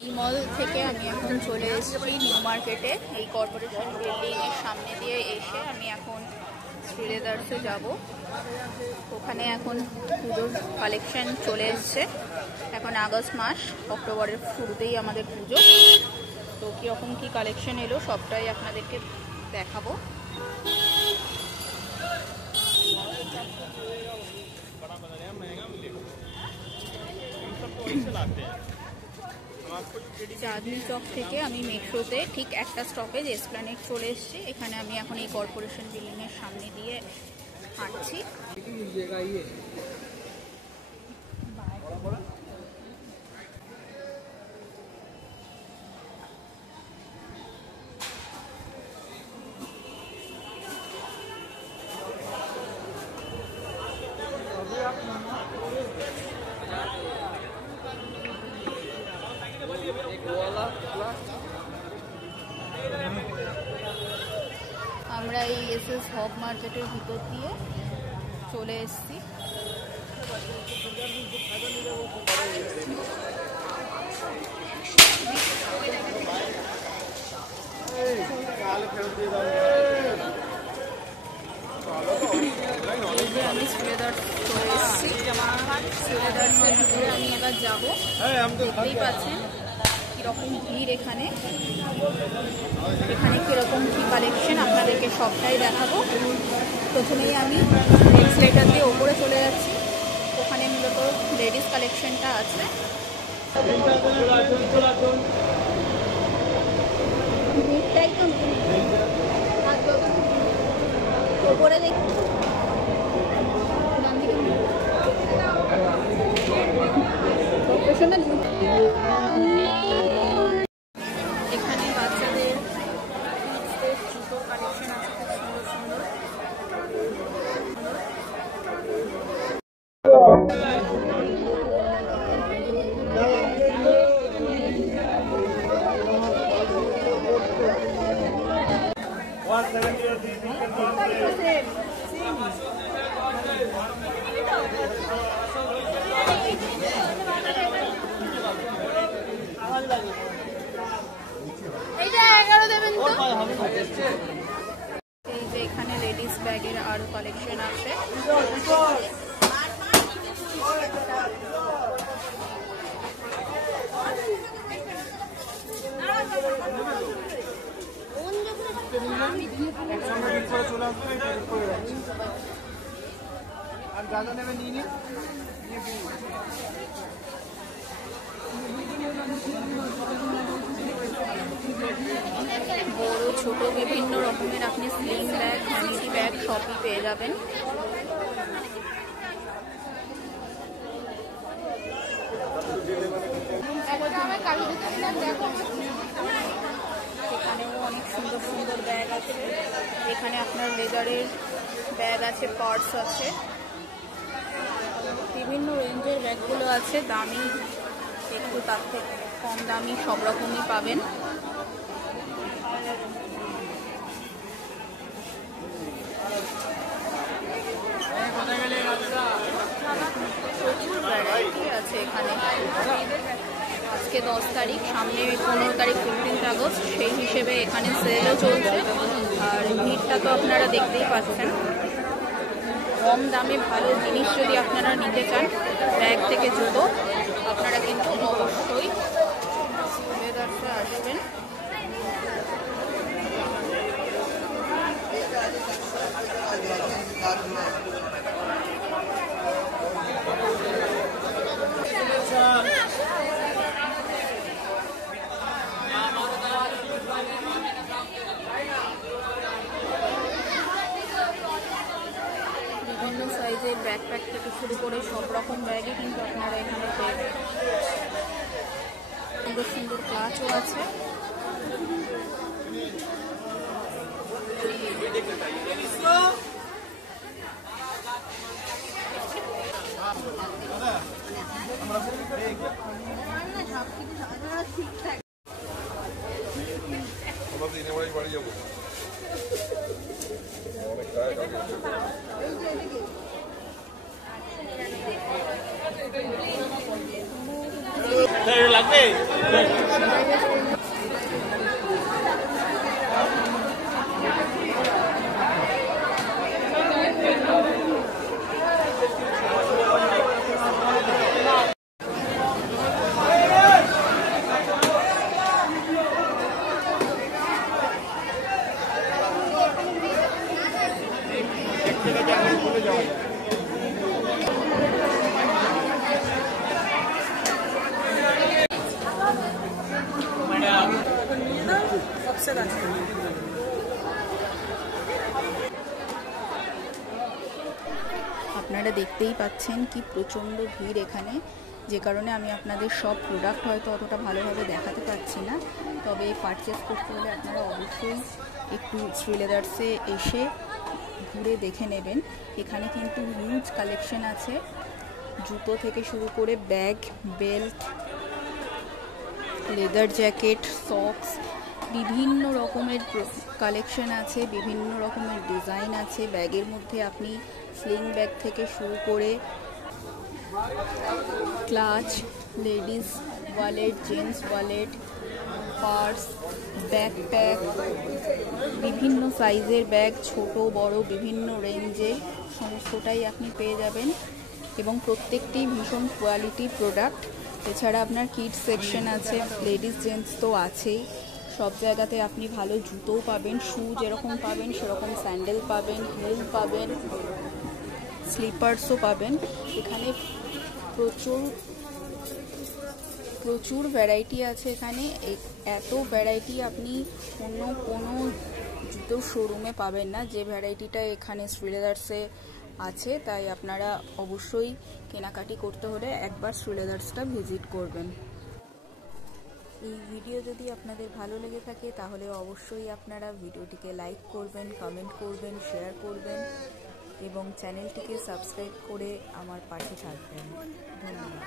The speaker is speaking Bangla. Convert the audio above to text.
এই মল থেকে আমি এখন চলে এসেছি নিউ মার্কেটে। এই কর্পোরেশন বিল্ডিংয়ের সামনে দিয়ে এসে আমি এখন শ্রীলেদার্সে যাব। ওখানে এখন পুজোর কালেকশন চলে এসছে। এখন আগস্ট মাস, অক্টোবরের শুরুতেই আমাদের পুজো। তো কীরকম কী কালেকশন এলো সবটাই আপনাদেরকে দেখাবো। চাঁদনি চক থেকে আমি মেট্রোতে ঠিক একটা স্টপেজ এসপ্ল্যানেড চলে এসেছি। এখানে আমি এখন এই কর্পোরেশন বিল্ডিংয়ের সামনে দিয়ে হাঁটছি। আমরা এই এসএস হব মার্কেটের ভিতর দিয়ে চলে এসেছি। আমি শ্রীলেদার্স চলে এসেছি। শ্রীলেদার্সের ভিতরে আমি এবার যাবো। দেখতেই পাচ্ছেন কিরকম ভিড় এখানে। এখানে কিরকম কি কালেকশন আপনাদেরকে সবটাই দেখাবো। প্রথমেই আমি এক্সলেটার দিয়ে ওপরে চলে যাচ্ছি। ওখানে মূলত লেডিস কালেকশনটা আছে। ভিড়টাই তো ওপরে দেখি প্রফেশনাল। এখানে বাচ্চাদের জুতোর কালেকশন আছে খুব সুন্দর সুন্দর। এই যে এখানে লেডিস ব্যাগের আরো কালেকশন আছে। বড় ছোট বিভিন্ন রকমের আপনি স্লিং ব্যাগ, ভ্যানিটি ব্যাগ সবই পেয়ে যাবেন। এখানেও অনেক সুন্দর সুন্দর ব্যাগ আছে। এখানে আপনার লেদারের ব্যাগ আছে, পার্স আছে, বিভিন্ন রেঞ্জের ব্যাগগুলো আছে। দামি একটু তার থেকে কম দামি সব রকমই পাবেন। প্রচুর ভ্যারাইটি আছে এখানে। আজকে 10 তারিখ, সামনে 15 তারিখ 15 আগস্ট, সেই হিসেবে এখানে সেলও চলছে। আর ভিড়টা তো আপনারা দেখতেই পাচ্ছেন। কম দামে ভালো জিনিস যদি আপনারা নিতে চান, ব্যাগ থেকে জুতো, আপনারা কিন্তু অবশ্যই শ্রীলেদার্সে আসবেন। বিভিন্ন সাইজের ব্যাকপ্যাক থেকে শুরু করে সব রকম ব্যাগই কিন্তু আপনারা এখানে পেয়ে যাবেন। সুন্দর সুন্দর ক্লাচও আছে। লাগবে আপনারা দেখতেই পাচ্ছেন কি প্রচণ্ড ভিড় এখানে, যে কারণে আমি আপনাদের সব প্রোডাক্ট হয়তো অতটা ভালোভাবে দেখাতে পারছি না। তবে পারচেস করতে হলে আপনারা অবশ্যই একটু শ্রীলেদার্সে এসে ঘুরে দেখে নেবেন। এখানে কিন্তু হিউজ কালেকশন আছে, জুতো থেকে শুরু করে bag, belt, leather jacket, socks, বিভিন্ন রকমের কালেকশন আছে, বিভিন্ন রকমের ডিজাইন আছে। ব্যাগের মধ্যে আপনি স্লিং ব্যাগ থেকে শুরু করে clutch, ladies wallet, gents wallet, purse, backpack, বিভিন্ন সাইজের ব্যাগ, ছোট বড় বিভিন্ন রেঞ্জে সমস্তটাই আপনি পেয়ে যাবেন এবং প্রত্যেকটি ভীষণ কোয়ালিটি প্রোডাক্ট। এছাড়া আপনার কিডস সেকশন আছে, লেডিস জেন্টস তো আছেই। সব জায়গাতে আপনি ভালো জুতোও পাবেন, শু যেরকম পাবেন সেরকম স্যান্ডেল পাবেন, হিল পাবেন, স্লিপার্সও পাবেন। এখানে প্রচুর ভ্যারাইটি আছে। এখানে এত ভ্যারাইটি আপনি অন্য কোনো জুতোর শোরুমে পাবেন না, যে ভ্যারাইটিটা এখানে শ্রীলেদার্সে আছে। তাই আপনারা অবশ্যই কেনাকাটি করতে হলে একবার শ্রীলেদার্সটা ভিজিট করবেন। এই ভিডিও যদি আপনাদের ভালো লেগে থাকে তাহলে অবশ্যই আপনারা ভিডিওটিকে লাইক করবেন, কমেন্ট করবেন, শেয়ার করবেন এবং চ্যানেলটিকে সাবস্ক্রাইব করে আমার পাশে থাকবেন। ধন্যবাদ।